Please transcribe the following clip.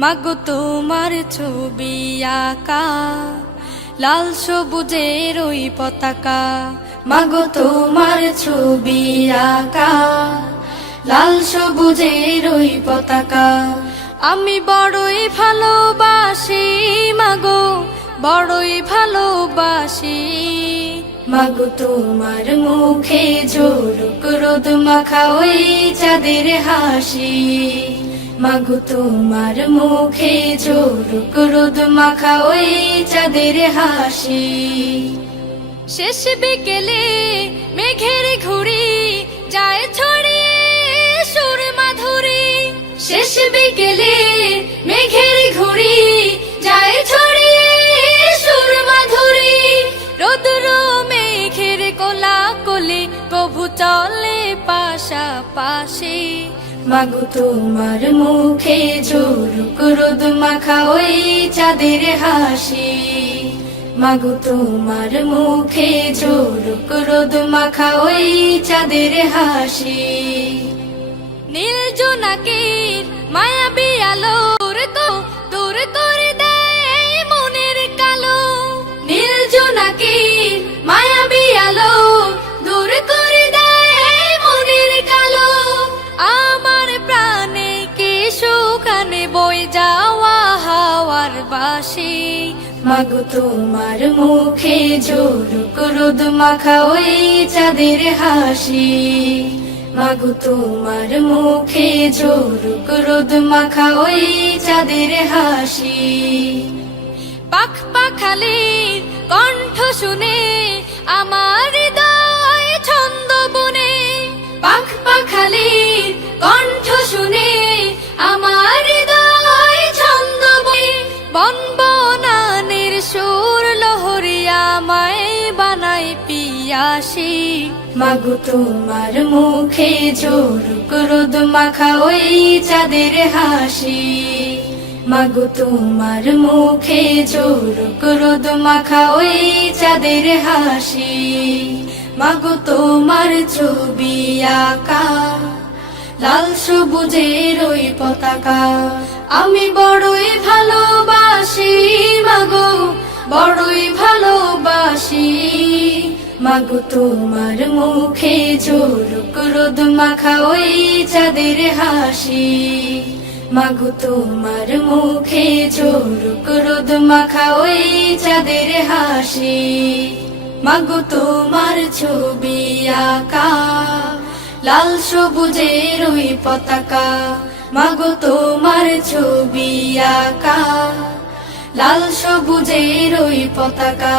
মাগো তোমার ছবি আঁকা লাল সবুজের ওই পতাকা। মাগো তোমার ছবি আঁকা লাল সবুজের ওই পতাকা। আমি বড়ই ভালোবাসি মাগো, বড়ই ভালোবাসি। মাগো তোমার মুখে ঝলক রোদ মাখা ওই চাঁদের হাসি। মাগো তোমার মুখে ঝলক রোদ মাখা ওই চাঁদের হাসি। শেষ বিকেলে মেঘের ঘুড়ি যায় ছড়িয়ে সুর মাধুরী। শেষ বিকেলে মেঘের ঘুড়ি যায় ছড়িয়ে সুর মাধুরী। রোদ্র মেঘের কোলাকুলি প্রভু চলে পাশাপাশি। মাগো তোমার মুখে ঝলক রোদ মাখা ওই চাঁদের হাসি। মাগো তোমার মুখে ঝলক রোদ মাখা ওই চাঁদের হাসি। নীল জোনাকির মায়াবী আলোর তো দূর করে দেয় মনের কালো। নীল জোনাকির মায়াবী আলো দূর করে দেয় মনের কালো। আমার প্রাণে কি সুখানে বই যাওয়া হাওয়ার বাসি। মাগো তোমার মুখে ঝলক রোদ মাখা ওই চাঁদের হাসি। মাগো তোমার মুখে ঝলক রোদ মাখা ওই চাঁদের হাসি। পাখ পাখালির কণ্ঠ শুনে আমার হৃদয় ছন্দ বনে। পাখ পাখালির কণ্ঠ শুনে আমার হৃদয় ছন্দ বনে। বন বনানের সুর লহরিয়া মায় বানাই পিয়াসি। মাগো তোমার মুখে ঝলক রোদ মাখা ওই চাঁদের হাসি। মাগো তোমার মুখে ঝলক রোদ মাখা ওই চাঁদের হাসি। মাগো তোমার ছবি আঁকা লাল সবুজের ওই পতাকা। আমি বড়ই ভালোবাসি মাগো, বড়ই ভালোবাসি। মাগো তোমার মুখে ঝলক রোদ মাখা ওই চাঁদের হাসি। মাগো তোমার মুখে ঝলক রোদ মাখা ওই চাঁদের হাসি। মাগো তোমার ছবি আঁকা লাল সবুজের ওই পতাকা। মাগো তোমার ছবি আঁকা লাল সবুজের ওই পতাকা।